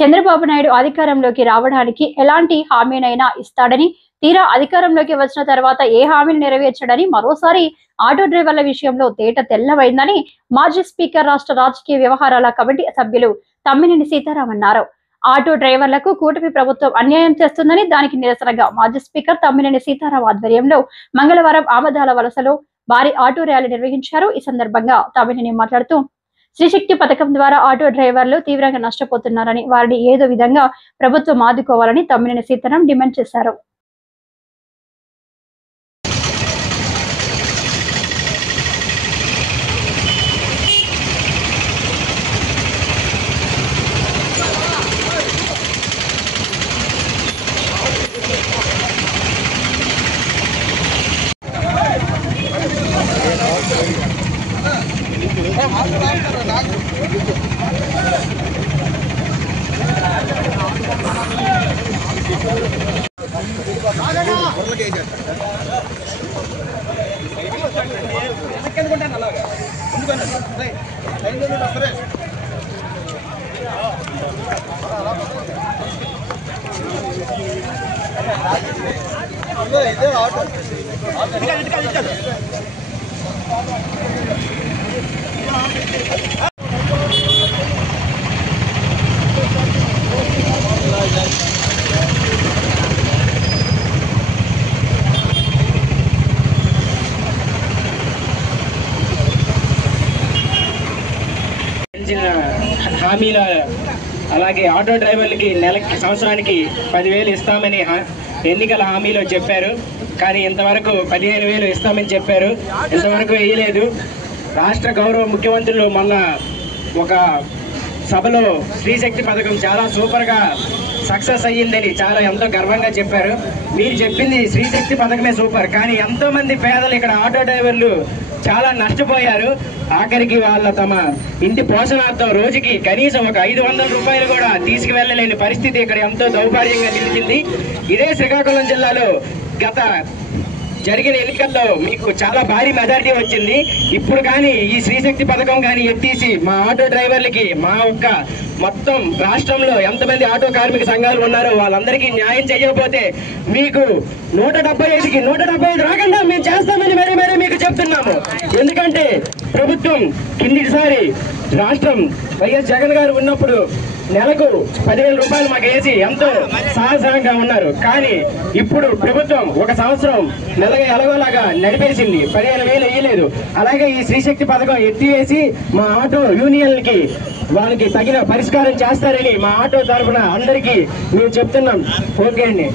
చంద్రబాబు నాయుడు అధికారంలోకి రావడానికి ఎలాంటి హామీనైనా ఇస్తాడని, తీరా అధికారంలోకి వచ్చిన తర్వాత ఏ హామీని నెరవేర్చడని మరోసారి ఆటో డ్రైవర్ల విషయంలో తేట తెల్లమైందని మాజీ స్పీకర్ రాష్ట్ర రాజకీయ వ్యవహారాల కమిటీ సభ్యులు తమ్మినేని సీతారాం అన్నారు. ఆటో డ్రైవర్లకు కూటమి ప్రభుత్వం అన్యాయం చేస్తుందని, దానికి నిరసనగా మాజీ స్పీకర్ తమ్మినేని సీతారాం ఆధ్వర్యంలో మంగళవారం ఆమదాల వలసలో భారీ ఆటో ర్యాలీ నిర్వహించారు. ఈ సందర్భంగా తమ్మినేని మాట్లాడుతూ, శ్రీశక్తి పథకం ద్వారా ఆటో డ్రైవర్లు తీవ్రంగా నష్టపోతున్నారని, వారిని ఏదో విధంగా ప్రభుత్వం ఆదుకోవాలని తమ్మినేని సీతారాం డిమాండ్ చేశారు. హామీల అలాగే ఆటో డ్రైవర్లకి నెలకి సంవత్సరానికి 10,000 ఇస్తామని ఎన్నికల హామీలో చెప్పారు. కానీ ఇంతవరకు 15,000 ఇస్తామని చెప్పారు, ఇంతవరకు వేయలేదు. రాష్ట్ర గౌరవ ముఖ్యమంత్రులు మొన్న ఒక సభలో శ్రీశక్తి పథకం చాలా సూపర్గా సక్సెస్ అయ్యిందని ఎంతో గర్వంగా చెప్పారు. మీరు చెప్పింది శ్రీశక్తి పథకమే సూపర్, కానీ ఎంతోమంది పేదలు ఇక్కడ ఆటో డ్రైవర్లు చాలా నష్టపోయారు. ఆఖరికి వాళ్ళ తమ ఇంటి పోషణార్థం రోజుకి కనీసం ఒక 500 రూపాయలు కూడా తీసుకువెళ్ళలేని పరిస్థితి ఇక్కడ ఎంతో దౌర్భాగ్యంగా నిలిచింది. ఇదే శ్రీకాకుళం జిల్లాలో గత జరిగిన ఎన్నికల్లో మీకు చాలా భారీ మెజారిటీ వచ్చింది. ఇప్పుడు కానీ ఈ శ్రీశక్తి పథకం కానీ ఎత్తేసి మా ఆటో డ్రైవర్లకి మొత్తం రాష్ట్రంలో ఎంతమంది ఆటో కార్మిక సంఘాలు ఉన్నారో వాళ్ళందరికీ న్యాయం చేయకపోతే మీకు 175కి 175 రాకుండా మేము చేస్తామని మరీ మీకు చెప్తున్నాము. ఎందుకంటే ప్రభుత్వం కిందిసారి రాష్ట్రం వైఎస్ జగన్ గారు ఉన్నప్పుడు నెలకు 10,000 రూపాయలు మాకు వేసి ఎంతో సాహసంగా ఉన్నారు. కానీ ఇప్పుడు ప్రభుత్వం ఒక సంవత్సరం నెలగా ఎలాగోలాగా నడిపేసింది, 15,000 వేయలేదు. అలాగే ఈ శ్రీశక్తి పథకం ఎత్తివేసి మా ఆటో యూనియన్లకి వాళ్ళకి తగిన పరిష్కారం చేస్తారని మా ఆటో తరఫున అందరికీ మేము చెప్తున్నాం. ఓకే అండి.